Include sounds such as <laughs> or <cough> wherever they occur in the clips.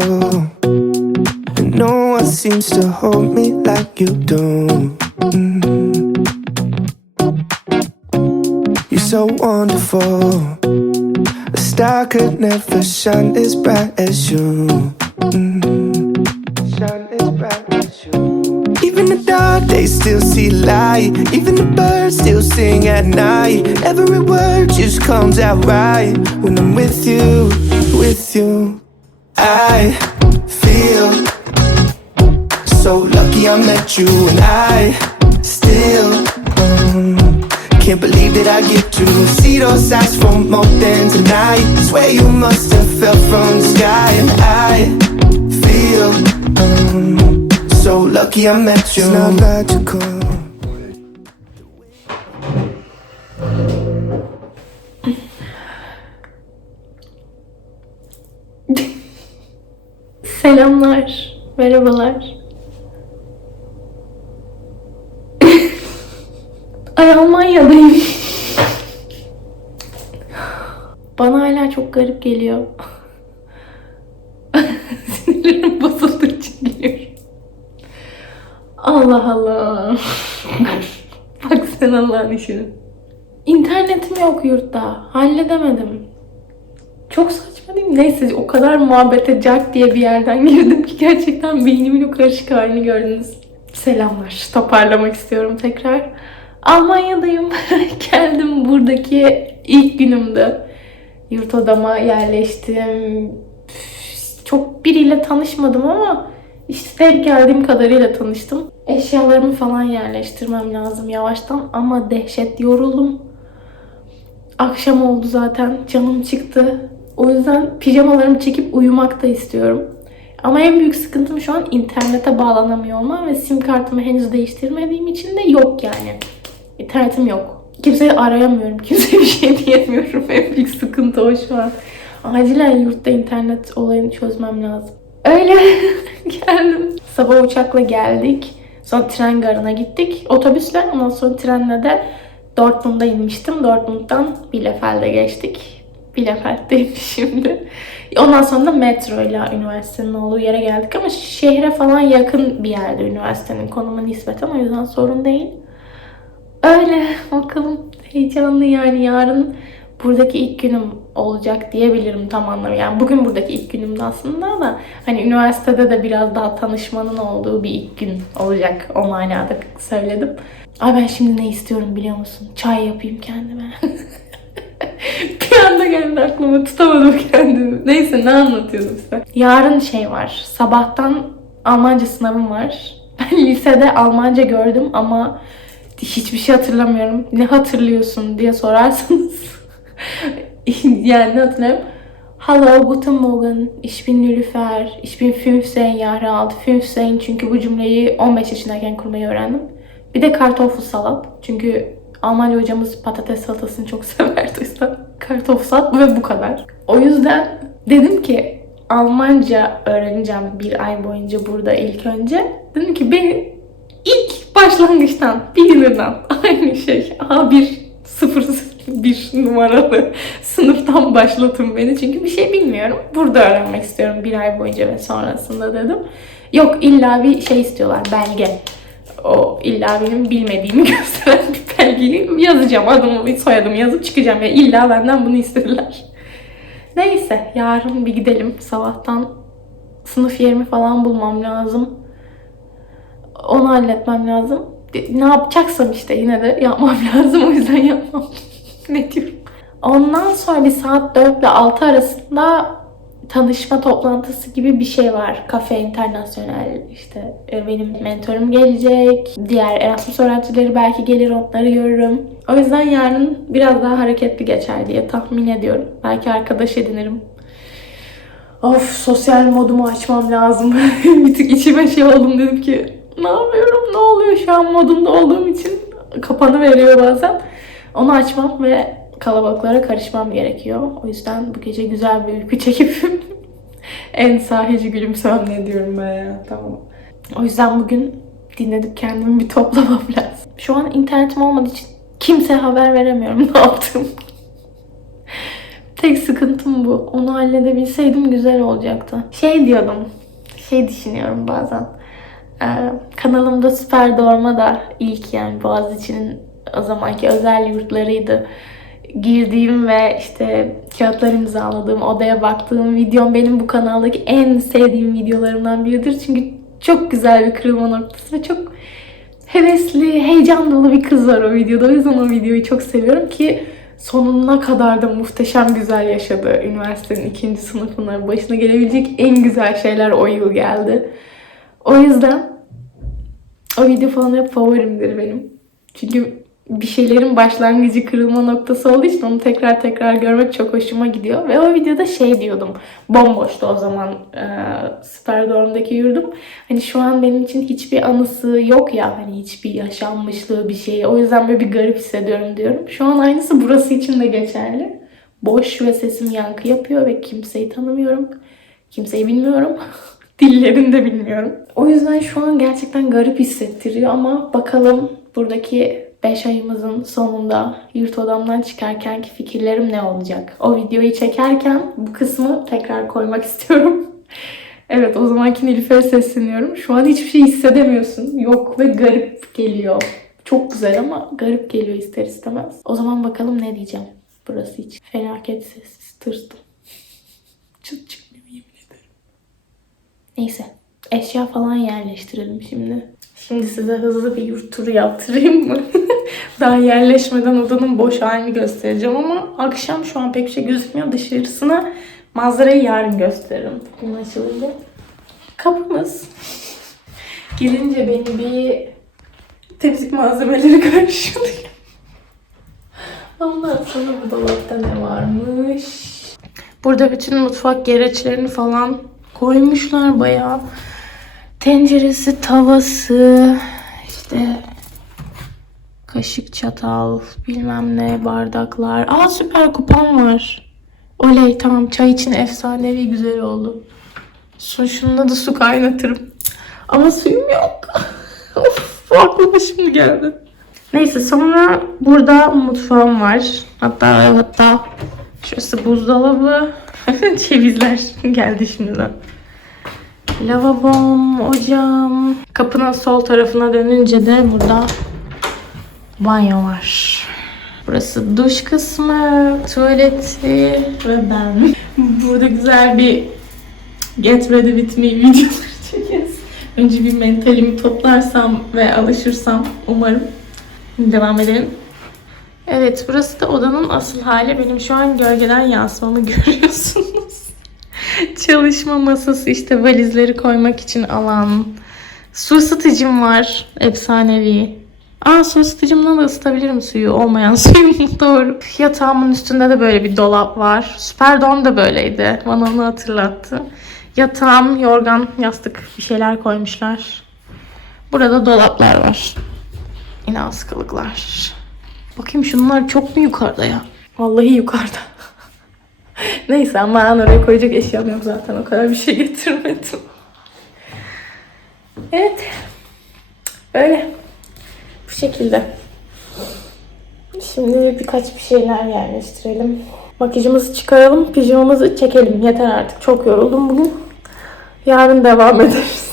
And no one seems to hold me like you do. Mm. You're so wonderful. A star could never shine as bright as you. Mm. Shine as bright as you. Even the dark days still see light. Even the birds still sing at night. Every word just comes out right when I'm with you, with you. I feel so lucky I met you, and I still um, can't believe that I get to see those eyes for more than tonight. Swear you must have fell from the sky, and I feel um, so lucky I met you. It's not logical. Selamlar, merhabalar. <laughs> Ay Almanya'dayım. Bana hala çok garip geliyor. <laughs> Sinirlerim bozulduğu için gülüyorum. Allah Allah. <laughs> Bak sen Allah'ın işine. İnternetim yok yurtta. Halledemedim. Çok saçma mi? Neyse o kadar muhabbete cart diye bir yerden girdim ki gerçekten beynimin o karışık halini gördünüz. Selamlar. Toparlamak istiyorum tekrar. Almanya'dayım. <laughs> Geldim buradaki ilk günümde. Yurt odama yerleştim. Çok biriyle tanışmadım ama işte denk geldiğim kadarıyla tanıştım. Eşyalarımı falan yerleştirmem lazım yavaştan ama dehşet yoruldum. Akşam oldu zaten. Canım çıktı. O yüzden pijamalarımı çekip uyumak da istiyorum. Ama en büyük sıkıntım şu an internete bağlanamıyor olmam ve sim kartımı henüz değiştirmediğim için de yok yani. İnternetim yok. Kimseyi arayamıyorum. <laughs> Kimseye bir şey diyemiyorum. <laughs> En büyük sıkıntı o şu an. Acilen yurtta internet olayını çözmem lazım. Öyle <laughs> geldim. Sabah uçakla geldik. Sonra tren garına gittik. Otobüsle ondan sonra trenle de Dortmund'a inmiştim. Dortmund'dan Bielefeld'e geçtik. Bielefeld'deyim <laughs> şimdi. Ondan sonra da metro ile üniversitenin olduğu yere geldik ama şehre falan yakın bir yerde üniversitenin konumu nispeten o yüzden sorun değil. Öyle bakalım heyecanlı yani yarın buradaki ilk günüm olacak diyebilirim tam anlamıyla. Yani bugün buradaki ilk günümdü aslında da hani üniversitede de biraz daha tanışmanın olduğu bir ilk gün olacak o manada söyledim. Ay ben şimdi ne istiyorum biliyor musun? Çay yapayım kendime. <laughs> bir anda geldi aklıma tutamadım kendimi. Neyse ne anlatıyordum size. Yarın şey var. Sabahtan Almanca sınavım var. <laughs> Ben lisede Almanca gördüm ama hiçbir şey hatırlamıyorum. Ne hatırlıyorsun diye sorarsanız. <laughs> yani ne hatırlıyorum? Hallo, guten Morgen. Ich bin Nilüfer. Ich bin 15 Jahre alt. 15 çünkü bu cümleyi 15 yaşındayken kurmayı öğrendim. Bir de kartoffelsalat. Çünkü Almanca hocamız patates salatasını çok <laughs> severdi. Kartoffelsalat ve bu kadar. O yüzden dedim ki Almanca öğreneceğim bir ay boyunca burada ilk önce. Dedim ki beni ilk başlangıçtan, beginner'dan <laughs> aynı şey A1 bir numaralı <laughs> sınıftan başlatın beni. Çünkü bir şey bilmiyorum. Burada öğrenmek istiyorum bir ay boyunca ve sonrasında dedim. Yok illa bir şey istiyorlar belge. O illa benim bilmediğimi <laughs> gösteren bir belgeyi yazacağım. Adımı, soyadımı yazıp çıkacağım. Ya illa benden bunu istediler. <laughs> Neyse yarın bir gidelim. Sabahtan sınıf yerimi falan bulmam lazım. Onu halletmem lazım. Ne yapacaksam işte yine de yapmam <laughs> lazım. O yüzden yapmam. <laughs> ne diyorum. Ondan sonra bir saat 4 ile 6 arasında tanışma toplantısı gibi bir şey var. Kafe Internasyonel işte e, benim mentorum gelecek. Diğer Erasmus öğrencileri belki gelir onları görürüm. O yüzden yarın biraz daha hareketli geçer diye tahmin ediyorum. Belki arkadaş edinirim. Of sosyal modumu açmam lazım. <laughs> bir tık içime şey oldum dedim ki ne yapıyorum ne oluyor şu an modumda olduğum için kapanı veriyor bazen. Onu açmam ve kalabalıklara karışmam gerekiyor. O yüzden bu gece güzel bir uyku <laughs> çekip en sahici gülümsemem ne diyorum ben ya. Tamam. O yüzden bugün dinledip kendimi bir toplamam <laughs> lazım. Şu an internetim olmadığı için kimseye haber veremiyorum <laughs> ne yaptım. Tek sıkıntım bu. Onu halledebilseydim güzel olacaktı. Şey diyordum. Şey düşünüyorum bazen. Ee, kanalımda Süper Dorma da ilk yani Boğaziçi'nin o zamanki özel yurtlarıydı. Girdiğim ve işte kağıtlar imzaladığım, odaya baktığım videom benim bu kanaldaki en sevdiğim videolarımdan biridir. Çünkü çok güzel bir kırılma noktası ve çok hevesli, heyecan dolu bir kız var o videoda. O yüzden o videoyu çok seviyorum ki sonuna kadar da muhteşem güzel yaşadı. Üniversitenin ikinci sınıfına başına gelebilecek en güzel şeyler o yıl geldi. O yüzden o video falan hep favorimdir benim. Çünkü bir şeylerin başlangıcı kırılma noktası olduğu için onu tekrar tekrar görmek çok hoşuma gidiyor. Ve o videoda şey diyordum. Bomboştu o zaman e, Superdorm'daki yurdum. Hani şu an benim için hiçbir anısı yok ya. Hani hiçbir yaşanmışlığı bir şey. O yüzden böyle bir garip hissediyorum diyorum. Şu an aynısı burası için de geçerli. Boş ve sesim yankı yapıyor ve kimseyi tanımıyorum. Kimseyi bilmiyorum. <laughs> Dillerini de bilmiyorum. O yüzden şu an gerçekten garip hissettiriyor ama bakalım buradaki 5 ayımızın sonunda yurt odamdan çıkarkenki fikirlerim ne olacak? O videoyu çekerken bu kısmı tekrar koymak <laughs> istiyorum. evet o zamanki Nilüfer'e sesleniyorum. Şu an hiçbir şey hissedemiyorsun. Yok ve garip geliyor. Çok güzel ama garip geliyor ister istemez. O zaman bakalım ne diyeceğim burası için. Felaket sessiz tırstım. <laughs> Çıt çıkmıyor yemin ederim. Neyse. Eşya falan yerleştirelim şimdi. Şimdi size hızlı bir yurt turu yaptırayım mı? <laughs> Daha yerleşmeden odanın boş halini göstereceğim ama akşam şu an pek bir şey gözükmüyor. Dışarısına manzarayı yarın gösteririm. Gün açılınca. Kapımız. Girince beni bir temizlik malzemeleri <laughs> karşılıyor. Ondan sonra bu dolapta ne varmış? Burada bütün mutfak gereçlerini falan koymuşlar bayağı. Tenceresi, tavası, işte kaşık, çatal, bilmem ne, bardaklar. Aa süper kupon var. Oley tamam çay için efsanevi güzel oldu. Su, şununla da su kaynatırım. Ama suyum yok. <laughs> of aklıma şimdi geldi. Neyse sonra burada mutfağım var. Hatta hatta şurası buzdolabı. <laughs> Cevizler <laughs> geldi şimdiden. Lavabom, ocağım. Kapının sol tarafına dönünce de burada banyo var. Burası duş kısmı, tuvaleti ve ben. Burada güzel bir Get Ready With Me videoları <laughs> çekeriz. Önce bir mentalimi toplarsam ve alışırsam umarım. Devam edelim. Evet burası da odanın asıl hali. Benim şu an gölgeden yansımamı <laughs> görüyorsunuz. Çalışma masası işte valizleri koymak için alan. Su ısıtıcım var. Efsanevi. Aa su ısıtıcımdan da ısıtabilirim suyu. Olmayan <laughs> suyumu doğru. Yatağımın üstünde de böyle bir dolap var. Superdome da böyleydi. Bana onu hatırlattı. Yatağım, yorgan, yastık bir şeyler koymuşlar. Burada dolaplar var. Yine askılıklar. Bakayım şunlar çok mu yukarıda ya? Vallahi yukarıda. <laughs> Neyse ama ben oraya koyacak eşyam yok zaten. O kadar bir şey <laughs> getirmedim. Evet. Böyle. Bu şekilde. Şimdi birkaç bir şeyler yerleştirelim. Makyajımızı çıkaralım, pijamamızı çekelim. Yeter artık. Çok yoruldum bugün. Yarın devam <laughs> ederiz.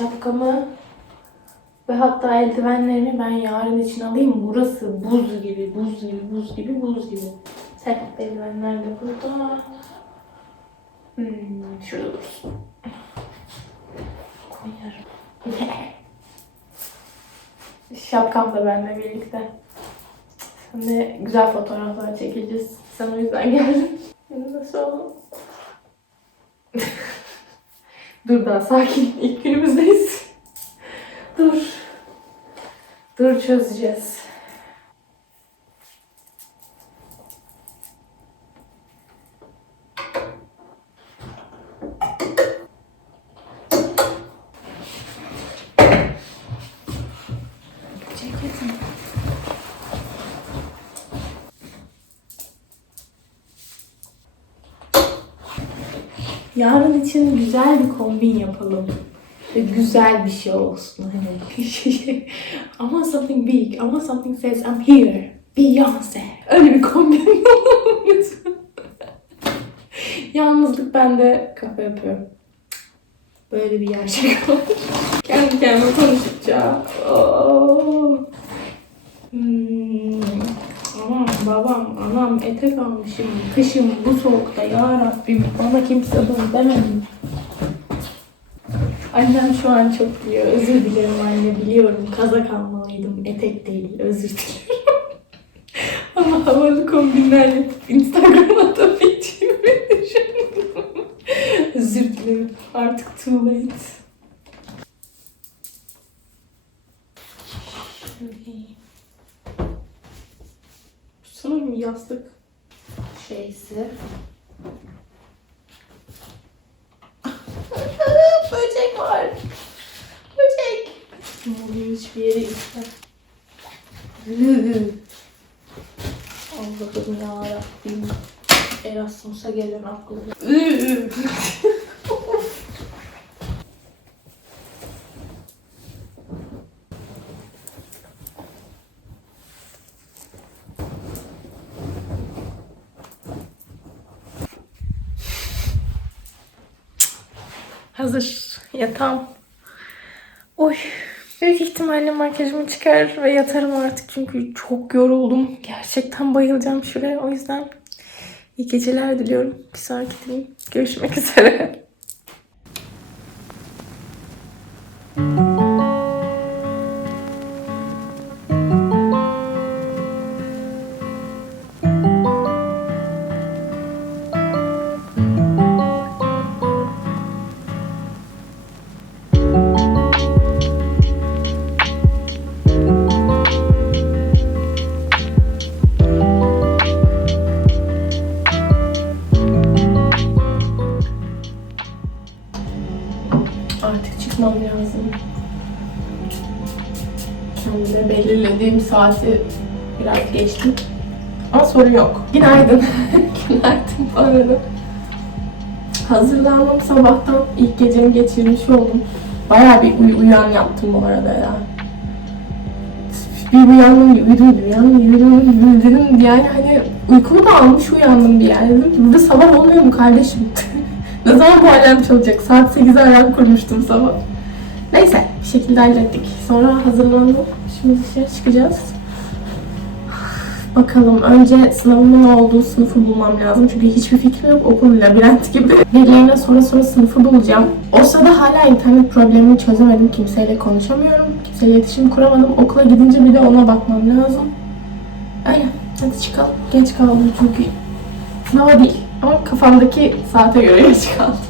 Şapkamı ve hatta eldivenlerimi ben yarın için alayım. Burası buz gibi, buz gibi, buz gibi, buz gibi. Sen eldivenler de burada. Hmm, şurada dursun. Koyarım. <laughs> Şapkam da benimle birlikte. Sen de güzel fotoğraflar çekeceğiz. Sen o yüzden geldin. Nasıl oldu? Dur daha sakin. İlk günümüzdeyiz. Dur. Dur çözeceğiz. Yarın için güzel bir kombin yapalım. Ve güzel bir şey olsun. Hani want <laughs> something big. Want something says I'm here. Beyoncé. Öyle bir kombin <laughs> yapalım lütfen. Yalnızlık bende kafa yapıyor. Böyle bir gerçek var. Kendi kendime konuşacağım. Oo. Hmm. Anam, babam, anam etek almışım. Kışın bu soğukta ya Rabbim bana kimse bunu demedi. Annem şu an çok biliyor. Özür dilerim anne biliyorum. Kazak almalıydım. Etek değil. Özür dilerim. <laughs> Ama havalı kombinler yapıp Instagram'a atabileceğimi düşündüm. <laughs> Özür dilerim. Artık too late. Yastık şeysi. <laughs> Böcek var. Böcek. Bugün hiçbir yere gitmem. <laughs> Allah'ım ya Rabbim. Erasmus'a gelen aklım. <laughs> Hazır yatağım. Oy. Büyük ihtimalle makyajımı çıkar ve yatarım artık çünkü çok yoruldum. Gerçekten bayılacağım şuraya. O yüzden iyi geceler diliyorum. Bir sonraki gün görüşmek üzere. Saati biraz geçtim. Ama sorun yok. Günaydın. <laughs> Günaydın bu arada. Hazırlandım sabahtan. ilk gecemi geçirmiş oldum. Bayağı bir uy- uyan yaptım bu arada ya. Bir uyandım, bir uyudum, bir uyandım, bir uyudum, dedim yani hani uykumu da almış uyandım bir yer. Dedim burada sabah olmuyor mu kardeşim? <laughs> ne zaman bu alarm çalacak? Saat 8'e alarm kurmuştum sabah. Neyse bir şekilde hallettik. Sonra hazırlandım. Şimdi dışarı çıkacağız. Bakalım önce sınavımın olduğu sınıfı bulmam lazım. Çünkü hiçbir fikrim yok. Okul labirent gibi. <laughs> Birilerine sonra sonra sınıfı bulacağım. O sırada hala internet problemini çözemedim. Kimseyle konuşamıyorum. Kimseyle iletişim kuramadım. Okula gidince bir de ona bakmam lazım. Aynen. Hadi çıkalım. Geç kaldım çünkü sınava değil. Ama kafamdaki saate göre geç kaldım.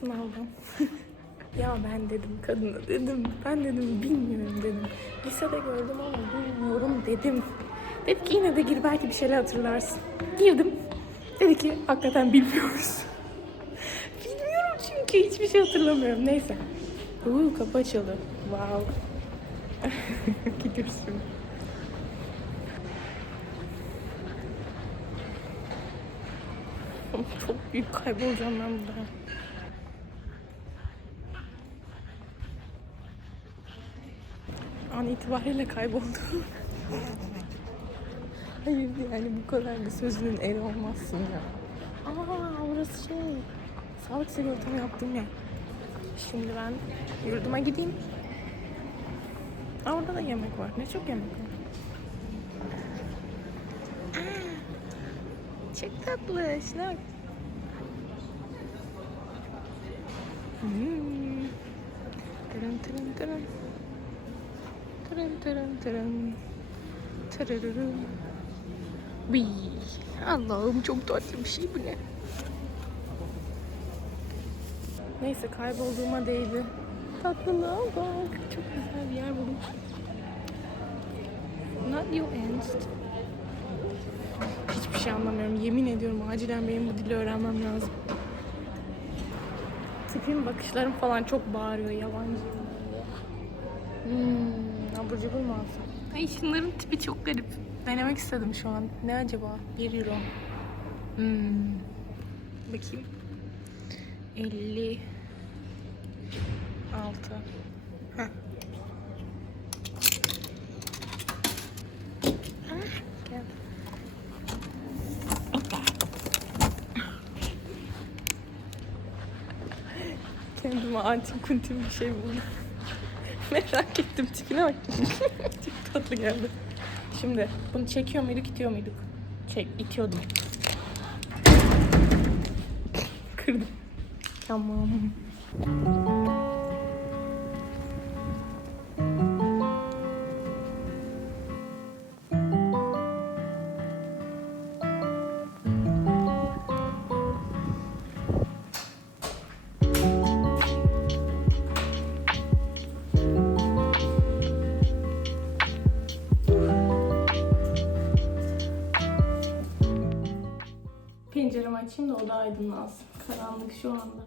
Sınavdan. <laughs> ya ben dedim kadına dedim. Ben dedim bilmiyorum dedim. Lisede gördüm ama bilmiyorum dedim. Dedi ki yine de gir belki bir şeyler hatırlarsın. Girdim. Dedi ki hakikaten bilmiyoruz. <laughs> bilmiyorum çünkü hiçbir şey hatırlamıyorum. Neyse. Uuu kapı açıldı. Wow. <laughs> Gidiyorsun. Çok büyük kaybolacağım ben burada. An itibariyle kayboldum. Hayır yani bu kadar da sözünün eri olmazsın ya. Aa orası şey. Sağlık sigortamı yaptığım yer. Şimdi ben yurduma gideyim. Aa, orada da yemek var. Ne çok yemek var. Aa, çok tatlı. Şuna bak. Hmm. Tırın tırın tırın. Tırın tırın tırın. Tırırırın. Uy, Allah'ım çok tatlı bir şey bu ne? Neyse kaybolduğuma değdi. Tatlılığa bak. Çok güzel bir yer buldum. Not you ends. Hiçbir şey anlamıyorum. Yemin ediyorum acilen benim bu dili öğrenmem lazım. Tipim, bakışlarım falan çok bağırıyor yabancı. Hmm, abur cubur mu alsam? Ay şunların tipi çok garip. Denemek istedim şu an. Ne acaba? 1 euro. Hmm. Bakayım. 50 6 Heh. Kendime antin kuntin bir şey buldum. <laughs> Merak ettim tipine bak. <laughs> Çok tatlı geldi. Şimdi bunu çekiyor muyduk, itiyor muyduk? Çek, itiyordum. Kırdım. Tamam. Açayım da oda aydınlansın. Karanlık şu anda.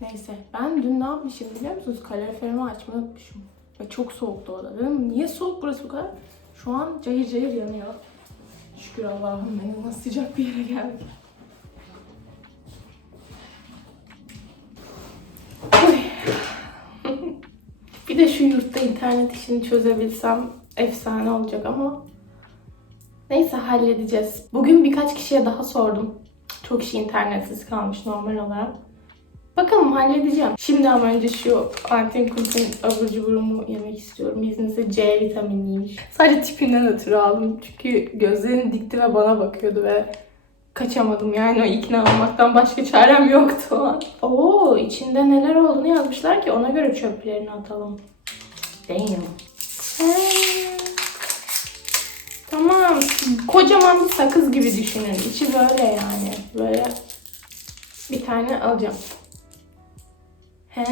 Neyse ben dün ne yapmışım biliyor musunuz? Kaloriferimi açmayı unutmuşum. Ve çok soğuktu oda. Dedim niye soğuk burası bu kadar? Şu an cayır cayır yanıyor. Şükür Allah'ım benim nasıl sıcak bir yere geldik. <laughs> Bir de şu yurtta internet işini çözebilsem efsane olacak ama Neyse halledeceğiz. Bugün birkaç kişiye daha sordum. Çok kişi internetsiz kalmış normal olarak. Bakalım halledeceğim. Şimdi ama önce şu antin kuntin abur cuburumu yemek istiyorum. İzninizle C vitaminliymiş. Sadece tipinden ötürü aldım. Çünkü gözlerini dikti ve bana bakıyordu ve kaçamadım yani o ikna olmaktan başka çarem yoktu. Oo içinde neler olduğunu yazmışlar ki ona göre çöplerini atalım. Damn. He. Tamam. Kocaman bir sakız gibi düşünün. İçi böyle yani. Böyle bir tane alacağım. He.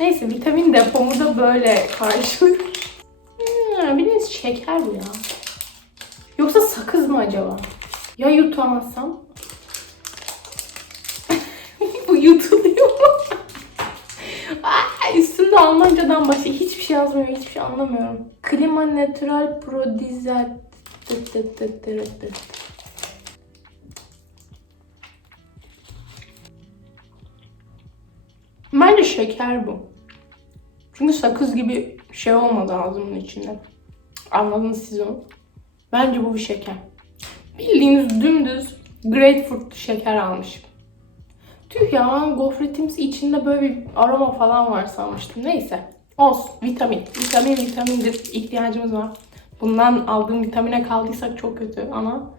Neyse vitamin depomu da böyle karşılıyor. Hmm, bildiğiniz şeker bu ya. Yoksa sakız mı acaba? Ya yutamazsam? <laughs> bu mu? Üstünde Almancadan başka hiçbir şey yazmıyor. Hiçbir şey anlamıyorum. Klima natural prodizat. Bence şeker bu. Çünkü sakız gibi şey olmadı ağzımın içinde. Anladınız siz onu. Bence bu bir şeker. Bildiğiniz dümdüz grapefruit şeker almışım. Tüh ya gofretimsi içinde böyle bir aroma falan var sanmıştım. Neyse. Olsun. Vitamin. Vitamin vitamindir. İhtiyacımız var. Bundan aldığım vitamine kaldıysak çok kötü ama